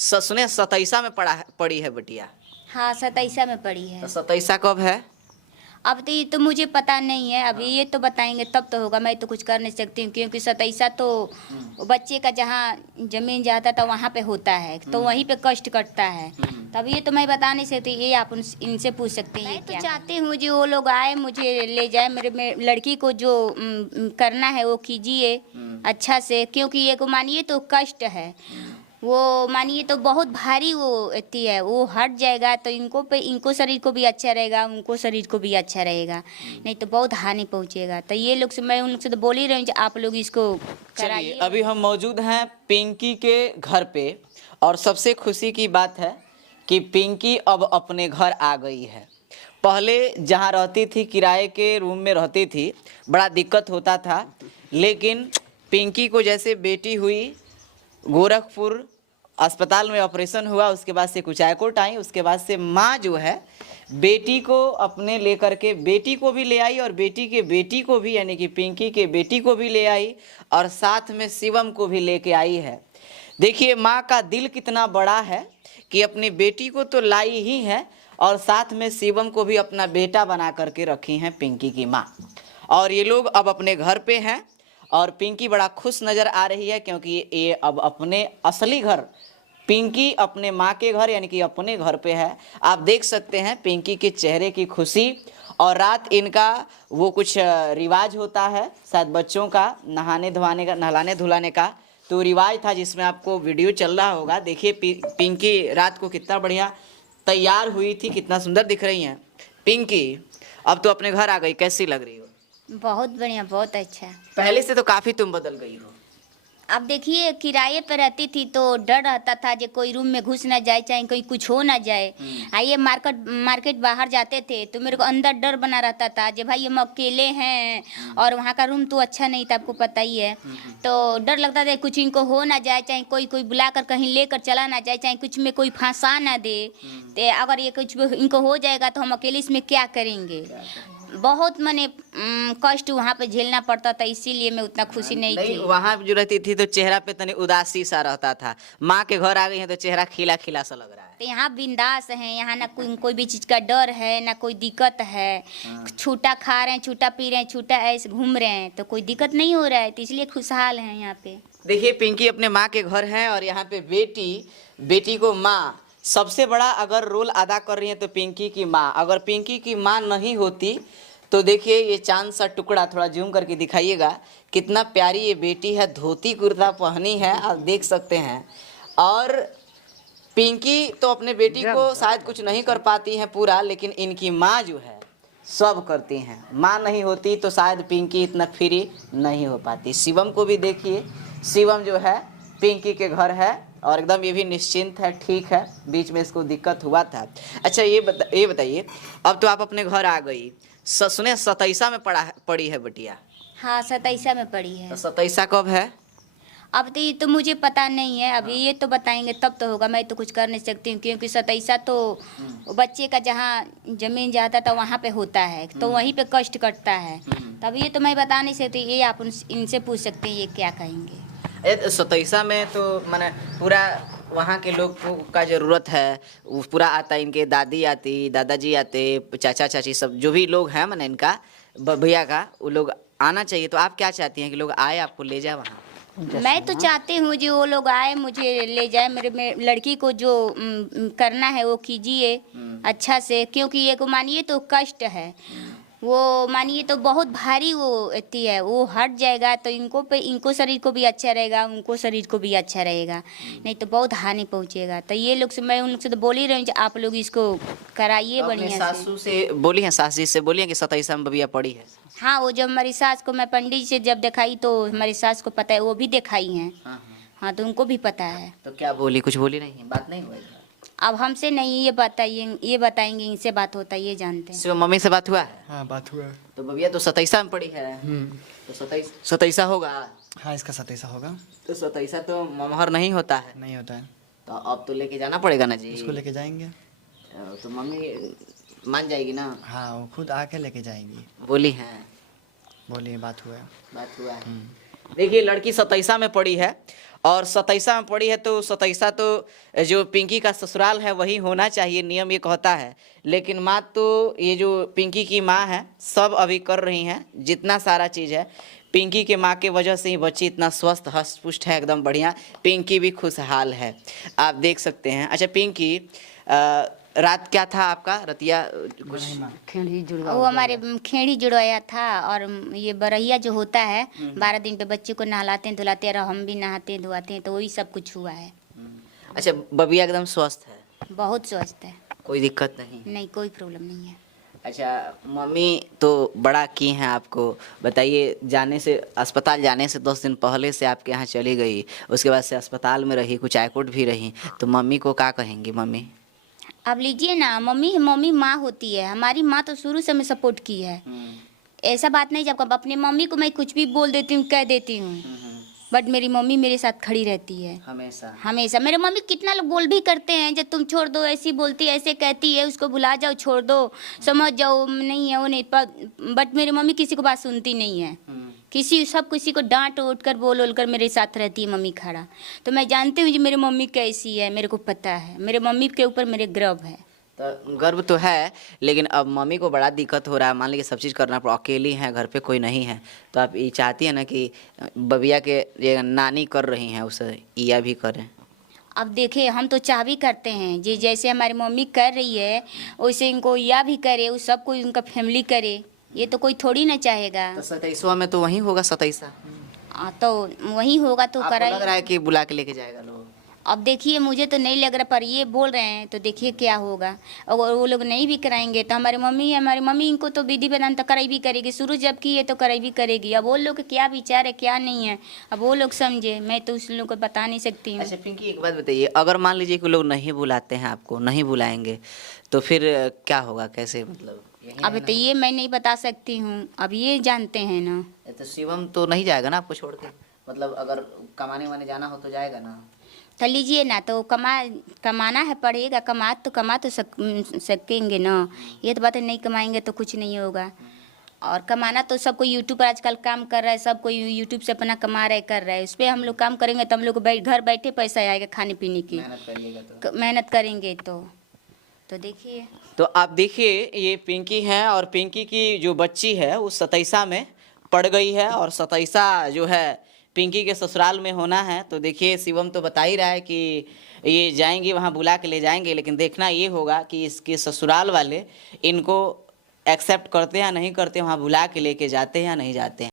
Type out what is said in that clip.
सुने 27 में पड़ी है बिटिया। हाँ 27 में पड़ी है। तो 27 कब है? अब तो ये तो मुझे पता नहीं है, अभी ये तो बताएंगे तब तो होगा। मैं तो कुछ कर नहीं सकती हूँ क्योंकि 27 तो बच्चे का जहाँ जमीन जाता था वहाँ पे होता है, तो वहीं पे कष्ट कटता है। तब ये तो मैं बता नहीं सकती, ये आप इनसे पूछ सकते हैं। मैं तो चाहती हूँ जो वो लोग आए मुझे ले जाए, मेरे लड़की को जो करना है वो कीजिए अच्छा से, क्योंकि ये को मानिए तो कष्ट है, वो मानिए तो बहुत भारी वो इतनी है, वो हट जाएगा तो इनको शरीर को भी अच्छा रहेगा, उनको शरीर को भी अच्छा रहेगा, नहीं तो बहुत हानि पहुंचेगा। तो ये लोग से मैं उन लोग से तो बोल ही रही हूँ आप लोग इसको कराइए। अभी हम मौजूद हैं पिंकी के घर पे और सबसे खुशी की बात है कि पिंकी अब अपने घर आ गई है। पहले जहाँ रहती थी किराए के रूम में रहती थी, बड़ा दिक्कत होता था, लेकिन पिंकी को जैसे बेटी हुई, गोरखपुर अस्पताल में ऑपरेशन हुआ, उसके बाद से कुचायकोट आई, उसके बाद से माँ जो है बेटी को अपने लेकर के बेटी को भी ले आई और बेटी के बेटी को भी, यानी कि पिंकी के बेटी को भी ले आई और साथ में शिवम को भी लेके आई है। देखिए माँ का दिल कितना बड़ा है कि अपनी बेटी को तो लाई ही है और साथ में शिवम को भी अपना बेटा बना करके रखी हैं पिंकी की माँ। और ये लोग अब अपने घर पे हैं और पिंकी बड़ा खुश नज़र आ रही है क्योंकि ये अब अपने असली घर, पिंकी अपने माँ के घर यानी कि अपने घर पे है। आप देख सकते हैं पिंकी के चेहरे की खुशी। और रात इनका वो कुछ रिवाज होता है शायद बच्चों का नहाने धोने का, नहलाने धुलाने का, तो रिवाज था जिसमें आपको वीडियो चल रहा होगा। देखिए पिंकी रात को कितना बढ़िया तैयार हुई थी, कितना सुंदर दिख रही हैं पिंकी। अब तो अपने घर आ गई, कैसी लग रही हो? बहुत बढ़िया, बहुत अच्छा। पहले से तो काफ़ी तुम बदल गई हो। अब देखिए किराए पर रहती थी तो डर रहता था जो कोई रूम में घुस ना जाए, चाहे कोई कुछ हो ना जाए। आइए मार्केट बाहर जाते थे तो मेरे को अंदर डर बना रहता था जो भाई हम अकेले हैं और वहाँ का रूम तो अच्छा नहीं था, आपको पता ही है। तो डर लगता था कुछ इनको हो ना जाए, चाहे कोई बुलाकर कहीं लेकर चला ना जाए, चाहे कुछ में कोई फंसा ना दे। तो अगर ये कुछ इनको हो जाएगा तो हम अकेले इसमें क्या करेंगे। बहुत मैंने कष्ट वहाँ पे झेलना पड़ता था, इसीलिए मैं उतना खुशी नहीं थी। वहाँ जो रहती थी तो चेहरा पे तनी उदासी सा रहता था, माँ के घर आ गई है तो चेहरा खिला खिला सा लग रहा है। तो यहाँ बिंदास है, यहाँ ना कोई भी चीज़ का डर है ना कोई दिक्कत है। छूटा खा रहे हैं, छूटा पी रहे हैं, छूटा ऐसे घूम रहे हैं, तो कोई दिक्कत नहीं हो रहा है, तो इसलिए खुशहाल हैं यहाँ पे। देखिए पिंकी अपने माँ के घर है और यहाँ पे बेटी को माँ सबसे बड़ा अगर रोल अदा कर रही है तो पिंकी की माँ। अगर पिंकी की माँ नहीं होती तो देखिए ये चांद सा टुकड़ा, थोड़ा जूम करके दिखाइएगा कितना प्यारी ये बेटी है, धोती कुर्ता पहनी है आप देख सकते हैं। और पिंकी तो अपने बेटी को शायद कुछ नहीं कर पाती हैं पूरा, लेकिन इनकी माँ जो है सब करती हैं। माँ नहीं होती तो शायद पिंकी इतना फ्री नहीं हो पाती। शिवम को भी देखिए, शिवम जो है पिंकी के घर है और एकदम ये भी निश्चिंत है, ठीक है, बीच में इसको दिक्कत हुआ था। अच्छा ये बताइए अब तो आप अपने घर आ गई, सुने 27 में पड़ी है बिटिया। हाँ 27 में पड़ी है। तो 27 कब है? अब तो ये तो मुझे पता नहीं है, अभी ये तो बताएंगे तब तो होगा। मैं तो कुछ कर नहीं सकती हूँ क्योंकि 27 तो बच्चे का जहाँ जमीन जाता था वहाँ पे होता है, तो वहीं पे कष्ट कटता है। तब ये तो मैं बता नहीं सकती, ये आप इनसे पूछ सकते हैं ये क्या कहेंगे। 27 में तो मैंने पूरा वहाँ के लोग का ज़रूरत है, वो पूरा आता, इनके दादी आती, दादाजी आते, चाचा चाची सब जो भी लोग हैं मैंने इनका भैया का, वो लोग आना चाहिए। तो आप क्या चाहती हैं कि लोग आए आपको ले जाए वहाँ? मैं तो चाहती हूँ जो वो लोग आए मुझे ले जाए, मेरे लड़की को जो करना है वो कीजिए अच्छा से, क्योंकि ये को मानिए तो कष्ट है, वो मानिए तो बहुत भारी वो इतनी है, वो हट जाएगा तो इनको शरीर को भी अच्छा रहेगा, उनको शरीर को भी अच्छा रहेगा, नहीं तो बहुत हानि पहुंचेगा। तो ये लोग से मैं उन लोग से तो बोल ही रही हूँ आप लोग इसको कराइए बढ़िया से। सासू से बोली है, सास जी से बोली है कि 27 में बबिया पड़ी है? हाँ वो जब हमारी सास को मैं पंडित जी से जब दिखाई तो हमारी सास को पता है, वो भी दिखाई हैं। हाँ तो उनको भी पता है। तो क्या बोली, कुछ बोली नहीं, बात नहीं हुई? अब हमसे नहीं ये बताइए, ये बताएंगे, इनसे बात होता है ये जानते हैं। सिर्फ मम्मी से बात हुआ है? हाँ बात हुआ है। तो बबिया तो 27 में पड़ी है, तो 27 होगा। हाँ इसका 27 होगा। तो 27 तो ममहर नहीं होता है? नहीं होता है। तो अब तो लेके जाना पड़ेगा ना जी। इसको लेके जाएंगे। तो मम्मी मान जाएगी ना? हाँ वो खुद आके लेके जाएंगी। बोली है? बोलिए बात हुआ है। बात हुआ है। देखिए लड़की सतैसा में पड़ी है और सतैसा में पड़ी है तो सतैसा तो जो पिंकी का ससुराल है वही होना चाहिए, नियम ये कहता है। लेकिन माँ तो ये जो पिंकी की माँ है सब अभी कर रही हैं जितना सारा चीज़ है। पिंकी के माँ के वजह से ही बच्ची इतना स्वस्थ हष्ट पुष्ट है, एकदम बढ़िया। पिंकी भी खुशहाल है, आप देख सकते हैं। अच्छा पिंकी, रात क्या था आपका रतिया कुछ? वो हमारे खेड़ी जुड़वाया था। और ये बरहिया जो होता है 12 दिन पे बच्चे को नहलाते हैं धुलाते हैं और हम भी नहाते हैं धुआते हैं, तो वही सब कुछ हुआ है। अच्छा बबिया एकदम स्वस्थ है, बहुत स्वस्थ है, कोई दिक्कत नहीं? नहीं कोई प्रॉब्लम नहीं है। अच्छा मम्मी तो बड़ा की हैं आपको, बताइए जाने से अस्पताल जाने से 10 दिन पहले से आपके यहाँ चली गई, उसके बाद से अस्पताल में रही, कुछ आईकोट भी रही, तो मम्मी को क्या कहेंगी मम्मी? अब लीजिए ना, मम्मी मम्मी माँ होती है, हमारी माँ तो शुरू से हमें सपोर्ट की है। ऐसा बात नहीं जब अपनी मम्मी को मैं कुछ भी बोल देती हूँ कह देती हूँ, बट मेरी मम्मी मेरे साथ खड़ी रहती है हमेशा हमेशा। मेरे मम्मी कितना लोग बोल भी करते हैं जब तुम छोड़ दो, ऐसी बोलती है ऐसे कहती है, उसको भुला जाओ छोड़ दो समझ जाओ, नहीं है वो नहीं, बट मेरी मम्मी किसी को बात सुनती नहीं है। किसी को डांट उठ कर बोल कर मेरे साथ रहती है मम्मी खड़ा। तो मैं जानती हूँ जी मेरी मम्मी कैसी है, मेरे को पता है, मेरे मम्मी के ऊपर मेरे गर्व है। तो गर्व तो है, लेकिन अब मम्मी को बड़ा दिक्कत हो रहा है, मान लीजिए सब चीज़ करना पड़ा, अकेली हैं घर पे कोई नहीं है, तो आप ये चाहती है ना कि बबिया के ये नानी कर रही हैं उसे ईया भी करें? अब देखिए हम तो चाह भी करते हैं जी, जैसे हमारी मम्मी कर रही है वैसे इनको या भी करे, उस सब कोई उनका फैमिली करे, ये तो कोई थोड़ी ना चाहेगा। तो 27वां में तो वहीं होगा 27। तो वही होगा तो आपको करा। लग रहा है कि बुला के लेके जाएगा लोग? अब देखिए मुझे तो नहीं लग रहा, पर ये बोल रहे हैं तो देखिए क्या होगा। और वो लोग नहीं भी कराएंगे तो हमारी मम्मी इनको तो विधि विधान तो कराई भी करेगी, शुरू जब की है तो कराई भी करेगी। अब वो लोग के क्या विचार है क्या नहीं है, अब वो लोग समझे, मैं तो उस लोग को बता नहीं सकती हूँ। अच्छा पिंकी एक बात बताइए, अगर मान लीजिए कि लोग नहीं बुलाते हैं, आपको नहीं बुलाएंगे, तो फिर क्या होगा, कैसे मतलब? अब तो ये मैं नहीं बता सकती हूँ, अब ये जानते हैं ना। तो शिवम तो नहीं जाएगा ना आपको छोड़ के, मतलब अगर कमाने वाने जाना हो तो जाएगा ना? तो लीजिए ना, तो कमाना है पड़ेगा, कमा तो सकेंगे ना, ये तो बात है, नहीं कमाएंगे तो कुछ नहीं होगा। और कमाना तो सब कोई यूट्यूब पर आजकल काम कर रहा है, सब कोई यूट्यूब से अपना कमा रहे कर रहा है, उस पर हम लोग काम करेंगे तो हम लोग को घर बैठे पैसा आएगा खाने पीने की। मेहनत करिएगा तो? मेहनत करेंगे तो देखिए। तो आप देखिए ये पिंकी है और पिंकी की जो बच्ची है वो 27 में पड़ गई है और 27 जो है पिंकी के ससुराल में होना है। तो देखिए शिवम तो बता ही रहा है कि ये जाएंगे वहाँ बुला के ले जाएंगे, लेकिन देखना ये होगा कि इसके ससुराल वाले इनको एक्सेप्ट करते हैं या नहीं करते, वहाँ बुला के लेके जाते हैं या नहीं जाते हैं।